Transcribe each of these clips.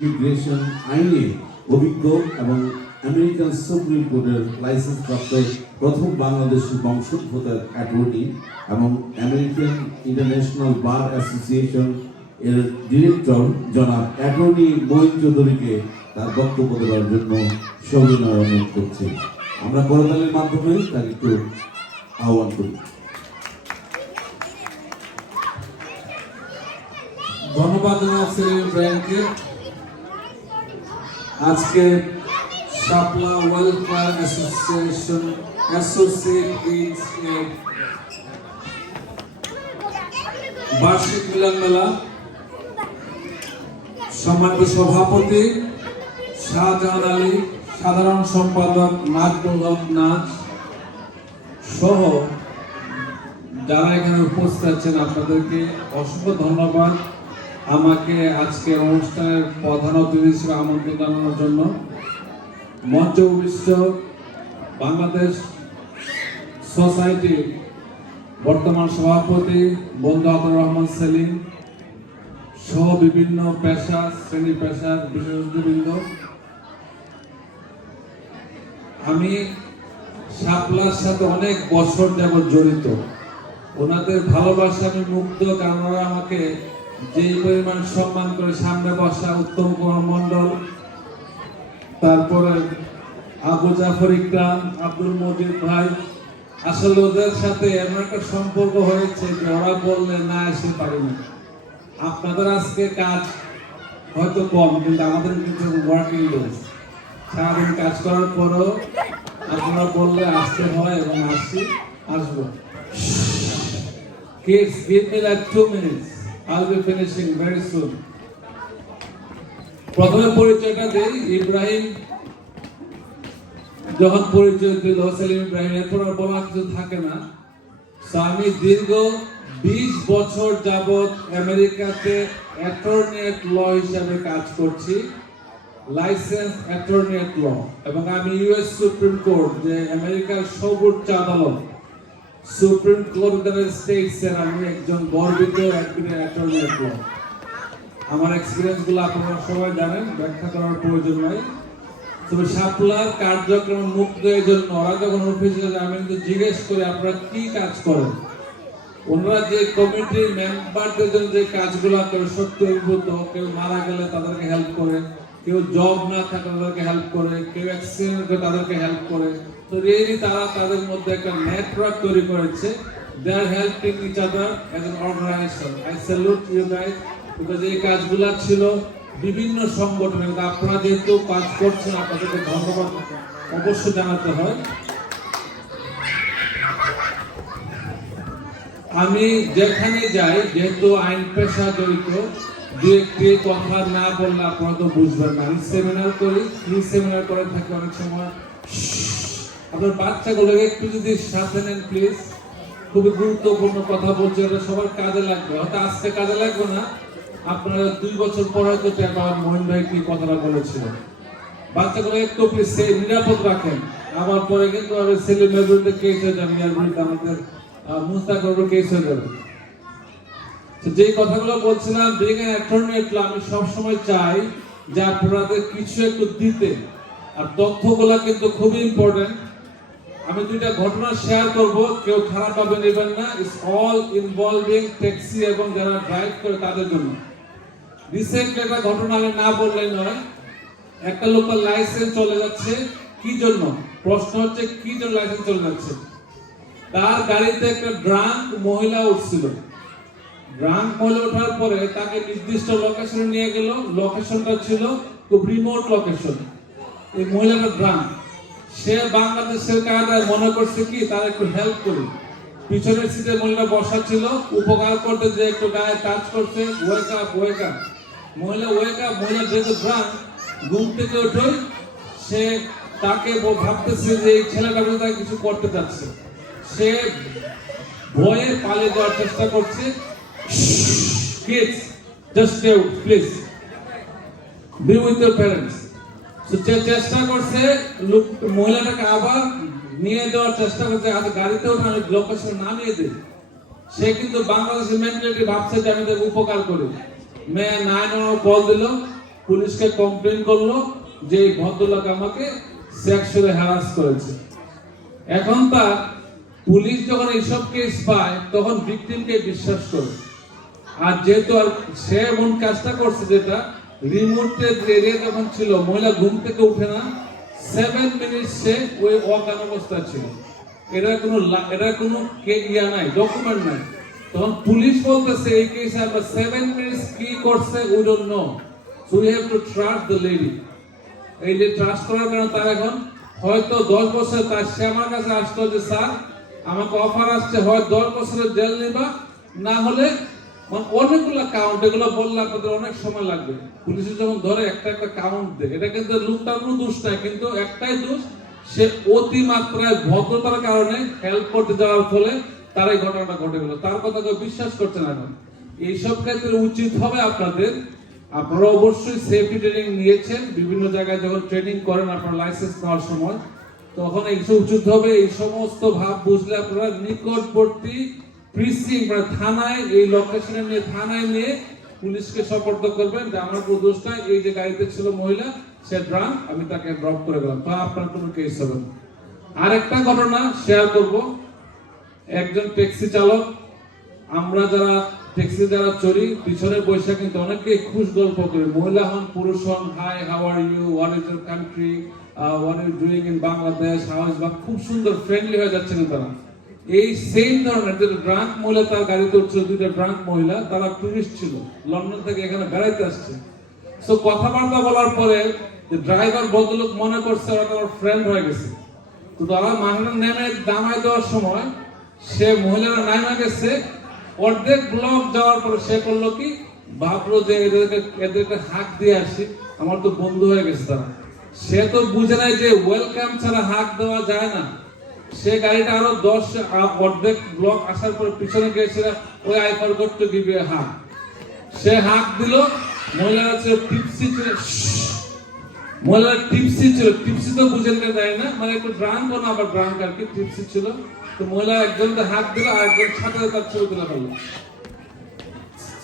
Immigration আইনে অভিজ্ঞ এবং আমেরিকান সুপ্রিম কোর্টের লাইসেন্সপ্রাপ্ত প্রথম বাংলাদেশি বংশোদ্ভূত অ্যাটর্নি এবং আমেরিকান ইন্টারন্যাশনাল বার অ্যাসোসিয়েশন এর ডিরেক্টর জনাব অ্যাটর্নি মঈন চৌধুরীকে তার বক্তব্য দেওয়ার জন্য সবিনয় অনুরোধ করছি। আমরা করতালির মাধ্যমে তাকে একটু আহ্বান করি। ধন্যবাদ সেলিম ইব্রাহিমকে। আজকে শাপলা ওয়েলফেয়ার অ্যাসোসিয়েশন বার্ষিক মিলন মেলা সম্মানিত সভাপতি শাহজাহান আলী, সাধারণ সম্পাদক নাজমুল হক নাজ সহ যারা এখানে উপস্থিত আছেন আপনাদেরকে অসংখ্য ধন্যবাদ আমাকে আজকে অনুষ্ঠানের প্রধান অতিথি হিসেবে আমন্ত্রণ জানানোর জন্য। মঞ্চে উপবিষ্ট বাংলাদেশ সোসাইটি বর্তমান সভাপতি বন্ধু আব্দুর রহমান সেলিম সহ বিভিন্ন পেশা শ্রেণী পেশার বিশেষজ্ঞবৃন্দ, আমি শাপলার সাথে অনেক বছর যাবৎ জড়িত। ওনাদের ভালোবাসা আমি মুগ্ধ, কারণ ওরা আমাকে যে পরিমাণ সম্মান করে সামনে বসা উত্তম কুমার মন্ডল, তারপরে আবু জাফর ইকরাম, আব্দুল মজিদ ভাই, আসলে ওদের সাথে এমন একটা সম্পর্ক হয়েছে যে ওরা বললে না এসে পারি না। আপনাদের আজকে কাজ হয়তো কম, কিন্তু আমাদের কিন্তু ওয়ার্কিং ডেজ, সারাদিন কাজ করার পরও আপনারা বললে আসতে হয় এবং আসবো। Kids, give me like 2 minutes. I'll be finishing very soon. প্রথমে পরিচয়টা দেই। ইব্রাহিম যখন পরিচয় দিল সেলিম ইব্রাহিম, এরপর আর বলা কিছু থাকে না। আমি দীর্ঘ 20 বছর যাবৎ আমেরিকাতে অ্যাটর্নি এট ল হিসাবে কাজ করছি, লাইসেন্স অ্যাটর্নি এট ল, এবং আমি ইউএস সুপ্রিম কোর্ট, যে আমেরিকার সর্বোচ্চ আদালত, supreme court of the states এর আমি একজন গর্বিত অ্যাটর্নি এট ল। আমার এক্সপিরিয়েন্স গুলো আপনারা সবাই জানেন, ব্যাখ্যা করার প্রয়োজন নয়। তবে শাপলার কার্যক্রম মুক্ত এই জন্য ওরা যখন অফিসে আমি কিন্তু জিজ্ঞেস করি আপনারা কি কাজ করেন। ওনারা যে কমিটির মেম্বারদের জন্য যে কাজগুলো করে সত্যি অভিভূত, কেউ মারা গেলে তাদেরকে হেল্প করে, কেউ জব না থাকলে তাদেরকে হেল্প করে, কেউ অ্যাক্সিডেন্ট করে তাদেরকে হেল্প করে। তো রিয়েলি তারা তাদের মধ্যে একটা নেটওয়ার্ক তৈরি করেছে। They are helping each other as an organization. I salute you guys, because এই কাজগুলো ছিল বিভিন্ন সংগঠনে। আপনারা যেহেতু কাজ করছেন আপনাদেরকে ধন্যবাদ অবশ্যই জানাতে হয়। আমি যেখানে যাই, যেহেতু আইন পেশা জড়িত, দু একটি কথা না বললে আপনারা তো বুঝবেন না। আমি সেমিনার করি, ফ্রি সেমিনার করে থাকি অনেক সময়। আপনার বাচ্চাগুলোকে একটু যদি সাথে নেন প্লিজ, খুবই গুরুত্বপূর্ণ কথা বলছি, এটা সবার কাজে লাগবে। হয়তো আজকে কাজে লাগবে না, আপনারা 2 বছর পর হয়তো আমার মোহন ভাই কি কথাটা বলেছিল। বাচ্চাগুলো একটু প্লিজ সেই নিরাপদ রাখেন। আমার পরে কিন্তু আমি সেলিমের বিরুদ্ধে কেস হয়ে যাবে, ইয়ার বিরুদ্ধে আমাদের মুস্তাকের কেস হয়ে যাবে। যে কথাগুলো বলছিলাম, বিং অ্যান অ্যাটর্নি এট ল, আমি সবসময় চাই যে আপনাদের কিছু একটু দিতে, আর তথ্যগুলো কিন্তু খুবই ইম্পর্টেন্ট। আমি 2টা ঘটনা শেয়ার করব, কেউ খারাপ ভাবে নেবেন না। ইটস অল ইনভলভিং ট্যাক্সি এবং যারা ড্রাইভ করে তাদের জন্য। রিসেন্ট একটা ঘটনা আমি না বললেই নয়। একটা লোকের লাইসেন্স চলে যাচ্ছে, কি জন্য? প্রশ্ন হচ্ছে কি জন্য লাইসেন্স চলে যাচ্ছে? তার গাড়িতে একটা ড্রাঙ্ক মহিলা উঠছিল। ড্রাঙ্ক মহিলা ওঠার পরে তাকে নির্দিষ্ট লোকেশনে নিয়ে গেল। লোকেশনটা ছিল খুব রিমোট লোকেশন। এই মহিলাটা ড্রাঙ্ক, সে বাংলাদেশের কায়দায় মনে করছে কি তার একটু হেল্প করি। পিছনের সিটে মহিলা বসা ছিল, উপকার করতে যে একটু গায়ে টাচ করছে, ওয়েক আপ ওয়েক আপ। মহিলা ওয়েক আপ, মহিলা যেহেতু ড্রাঙ্ক, ঘুম থেকে উঠে সে তাকে ভাবতেছে যে এই ছেলেটা তাকে কিছু করতে যাচ্ছে। সে ভয়ে পালিয়ে যাওয়ার চেষ্টা করছে। Kids, just stay out please, be with your parents. চেষ্টা করছে, মহিলাটাকে আবার নিয়ে যাওয়ার চেষ্টা করছে, গাড়িতে ওঠে আমি লোকেশন নামিয়ে দিই। সে কিন্তু বাংলাদেশের মেন্টালিটি ভাবছে যে আমি তাকে উপকার করি। মেয়ে 911 কল দিল, পুলিশকে কমপ্লেন করলো যে এই ভদ্রলোক আমাকে সেক্সুয়ালি হ্যারাস করেছে। এখন তার পুলিশ যখন এইসব কেস পায় তখন ভিকটিমকে বিশ্বাস করে। আর যেহেতু আর সে এমন কাজটা করছে যেটা রিমোটেড এরিয়া যখন ছিল, মহিলা ঘুম থেকে উঠে না, 7 মিনিট সে ওই অজ্ঞান অবস্থায় ছিল। এটা কোনো ইয়া নাই, ডকুমেন্ট নাই। তখন পুলিশ বলতেছে এই কেসে আমরা 7 মিনিটস কি করছে we don't know, so we have to trust the lady. এই যে ট্রাস্ট করার কারণে তার এখন হয়তো 10 বছর তার সে আমার কাছে আসতো যে স্যার আমাকে অফার আসছে, হয় 10 বছরের জেল নিবা, না হলে মানে অনেকগুলো কাউন্ট, এগুলো বললে আপনাদের অনেক সময় লাগবে। পুলিশে যখন ধরে একটা একটা কাউন্ট দেয়, এটা কিন্তু লোকটার কোনো দোষ নাই, কিন্তু একটাই দোষ, সে অতিমাত্রায় ভদ্রতার কারণে হেল্প করতে যাওয়ার ফলে তার এই ঘটনাটা ঘটে গেল। তার কথা কেউ বিশ্বাস করছে না। এখন এইসব ক্ষেত্রে উচিত হবে আপনাদের, আপনারা অবশ্যই সেফটি ট্রেনিং নিয়েছেন, বিভিন্ন জায়গায় যখন ট্রেনিং করেন আপনার লাইসেন্স নেওয়ার সময়, তখন এইসব উচিত হবে এই সমস্ত ভাব বুঝলে আপনারা নিকটবর্তী প্রিসিং মানে থানায়, এই লোকেশনে নিয়ে থানায় নিয়ে পুলিশকে সোপর্দ করবেন যে আমার কোনো দোষ নাই, এই যে গাড়িতে ছিল মহিলা সে ড্রাঙ্ক, আমি তাকে ড্রপ করে গেলাম, তা আপনার কোনো কেস হবে না। আরেকটা ঘটনা শেয়ার করব। একজন ট্যাক্সি চালক, আমরা যারা ট্যাক্সি যারা চড়ি পিছনে বসে কিন্তু অনেকে খুশ গল্প করি, মহিলা হন পুরুষ হন, hi how are you, what is your country, what you doing in Bangladesh, how is, খুব সুন্দর ফ্রেন্ডলি হয়ে যাচ্ছেন তারা। এই সেম ধরনের যে ড্রাঙ্ক মহিলা তার গাড়িতে উঠছিল, দুইটা ড্রাঙ্ক মহিলা, তারা টুরিস্ট ছিল, লন্ডন থেকে এখানে বেড়াইতে আসছে। সো কথাবার্তা বলার পরে ড্রাইভার ভদ্রলোক মনে করছে ওরা তার ফ্রেন্ড হয়ে গেছে। তো তারা মাংনা নেমে দামায় দেওয়ার সময় সে মহিলারা নামে গেছে, অর্ধেক ব্লক যাওয়ার পরে সে করলো কি, ভাবলো যে এদেরকে হাক দিয়ে আসি, আমার তো বন্ধু হয়ে গেছে তারা। সে তো বুঝে নাই যে ওয়েলকাম ছাড়া হাক দেওয়া যায় না। সে গাড়িটা আরো 10 অর্ধেক ব্লক আসার পরে পিছনে গিয়েছিল, ওই I forgot to give you hug. সে হাক দিল, মহিলারা ছিল টিপসি, ছিল মহিলারা টিপসি ছিল, টিপসি তো বুঝে নিতে যায় না, মানে একটু ড্রাঙ্ক না, আবার ড্রাঙ্ক আর কি, টিপসি ছিল। তো মহিলা একজনকে হাত দিল আর একজন সাথে তার ছবি তুলে ফেললো।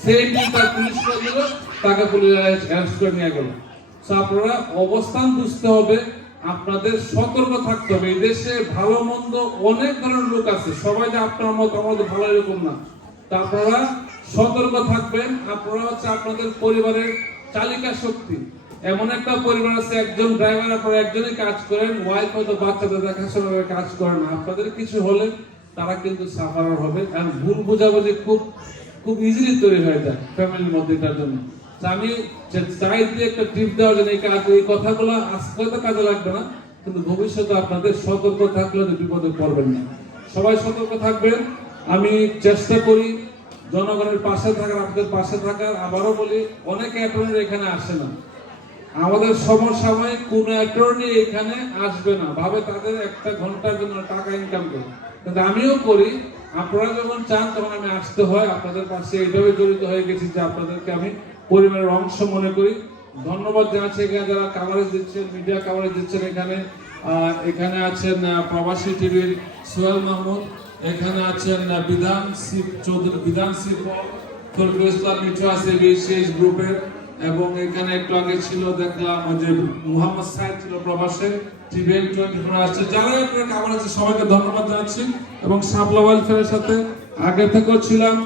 সেই তার পুলিশ দিল, তাকে পুলিশ অ্যারেস্ট করে নিয়ে গেল। আপনারা অবস্থান বুঝতে হবে, আপনাদের সতর্ক থাকতে হবে। এই দেশে ভালো মন্দ অনেক ধরনের লোক আছে, সবাই যে আপনার মত আমাদের ভালো এরকম না। তা আপনারা সতর্ক থাকবেন। আপনারা হচ্ছে আপনাদের পরিবারের চালিকা শক্তি। এমন একটা পরিবার আছে একজন ড্রাইভার, আপনারা একজনই কাজ করেন, ওয়াইফ হয়তো বাচ্চাদের দেখাশোনা করে কাজ করেন না, আপনাদের কিছু হলে তারা কিন্তু সাফারার হবে। আর ভুল বোঝাবুঝি খুব ইজিলি তৈরি হয়ে যায় ফ্যামিলির মধ্যে। এটার জন্য আমি চাই দিয়ে একটা টিপ দেওয়ার জন্য এই কথাগুলো আজকে তো কাজে লাগবে না, কিন্তু ভবিষ্যতে আপনাদের সতর্ক থাকলে বিপদে পড়বেন না। সবাই সতর্ক থাকবেন। আমি চেষ্টা করি জনগণের পাশে থাকার, আপনাদের পাশে থাকার। আবারও বলি, অনেকে অ্যাটর্নি এখানে আসে না, আমাদের সমসাময়িক কোন অ্যাটর্নি এখানে আসবে না, ভাবে তাদের একটা ঘন্টার জন্য টাকা ইনকাম করে, কিন্তু আমিও করি। আপনারা যখন চান তখন আমি আসতে হয় আপনাদের পাশে, এইভাবে জড়িত হয়ে গেছি যে আপনাদেরকে আমি পরিবারের অংশ মনে করি। ধন্যবাদ জানাচ্ছি এখানে যারা কাভারেজ দিচ্ছেন, মিডিয়া কাভারেজ দিচ্ছেন। এখানে আছেন প্রবাসী টিভির সোহেল মাহমুদ, এখানে আছেন বিধান সি চৌধুরী, বিধান সি শেষ গ্রুপের, এবং এখানে একটু আগে ছিল দেখলাম যে মুহাম্মদ সাহেব ছিল প্রবাসে, টিভিএন 24 আসছে। যারা আপনারা কাভার আছে সবাইকে ধন্যবাদ জানাচ্ছি। এবং শাপলা ওয়েলফেয়ারের সাথে আগে থেকেও ছিলাম,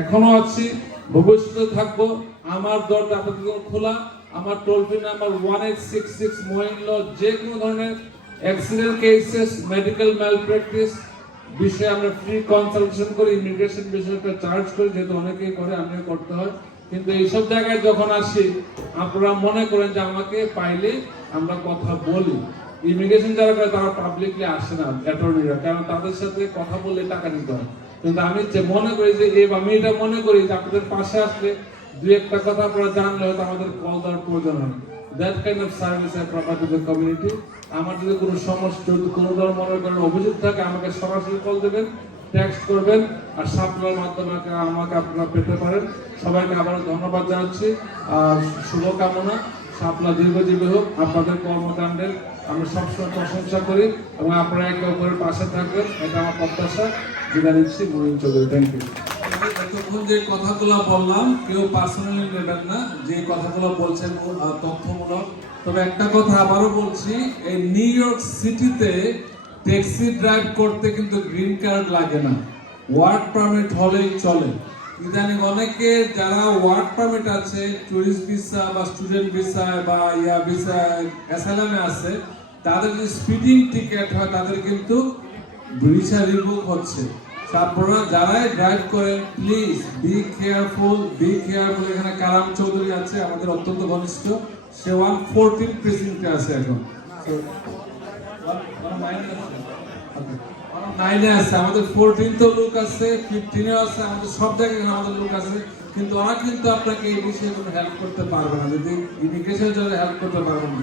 এখনো আছি, ভবিষ্যতে থাকবো। আমার দরজা আপনাদের জন্য খোলা। আমার টোল ফ্রি নাম্বার 1866 মোইন ল। যে কোনো ধরনের অ্যাক্সিডেন্ট কেসেস, মেডিকেল ম্যালপ্র্যাকটিস বিষয়ে আমরা ফ্রি কনসালটেশন করি। ইমিগ্রেশন বিষয়টা চার্জ করি, যেহেতু অনেকেই করে, আমিও করতে হয়। কিন্তু এইসব জায়গায় যখন আসি আপনারা মনে করেন যে আমাকে পাইলে আমরা কথা বলি। ইমিগ্রেশন যারা করে তারা পাবলিকলি আসে না অ্যাটর্নিরা, কারণ তাদের সাথে কথা বললে টাকা দিতে হয়। কিন্তু আমি মনে করি যে আমি এটা মনে করি যে আপনাদের পাশে আসলে দুই একটা কথা আপনারা জানলে হয়তো আমাদের কল দেওয়ার প্রয়োজন হয়। That kind of service I provide to the community. আমার যদি কোনো সমস্যা, যদি কোনো ধরনের মনে করেন অভিযোগ থাকে, আমাকে সরাসরি কল দেবেন, টেক্সট করবেন, আর সাপ্লাইয়ের মাধ্যমে আমাকে আপনারা পেতে পারেন। সবাইকে আবারও ধন্যবাদ জানাচ্ছি আর শুভকামনা। সাপলা দীর্ঘজীবী হোক। আপনাদের কর্মকাণ্ডের আমি সবসময় প্রশংসা করি এবং আপনারা একে অপরের পাশে থাকবেন, এটা আমার প্রত্যাশা। বিদায় নিচ্ছি, মহিন চৌধুরী। Thank you. এতক্ষণ যে কথাগুলো বললাম কেউ পার্সোনালি নেবেন না, যে কথাগুলো বলছেন তথ্যমূলক। তবে একটা কথা আবারও বলছি, এই নিউ ইয়র্ক সিটিতে ট্যাক্সি ড্রাইভ করতে কিন্তু গ্রিন কার্ড লাগে না, ওয়ার্ক পারমিট হলেই চলে। ইদানিং অনেকে যারা ওয়ার্ক পারমিট আছে, টুরিস্ট ভিসা বা স্টুডেন্ট ভিসা বা ভিসা অ্যাসাইলামে আছে, তাদের যে স্পিডিং টিকেট হয় তাদের কিন্তু ভিসা রিভোক হচ্ছে। আপনারা যারাই ড্রাইভ করেন প্লিজ বি কেয়ারফুল। এখানে কালাম চৌধুরী আছে আমাদের অত্যন্ত ঘনিষ্ঠ, সে 114 প্রেসিডেন্টে আছে এখন, 9 আছে, আমাদের 14 তো লোক আছে, 15 আছে, আমাদের সব জায়গায় আমাদের লোক আছে, কিন্তু ওরা কিন্তু আপনাকে এই বিষয়ে কোনো হেল্প করতে পারবে না, যদি ইমিগ্রেশনের জন্য হেল্প করতে পারবে না।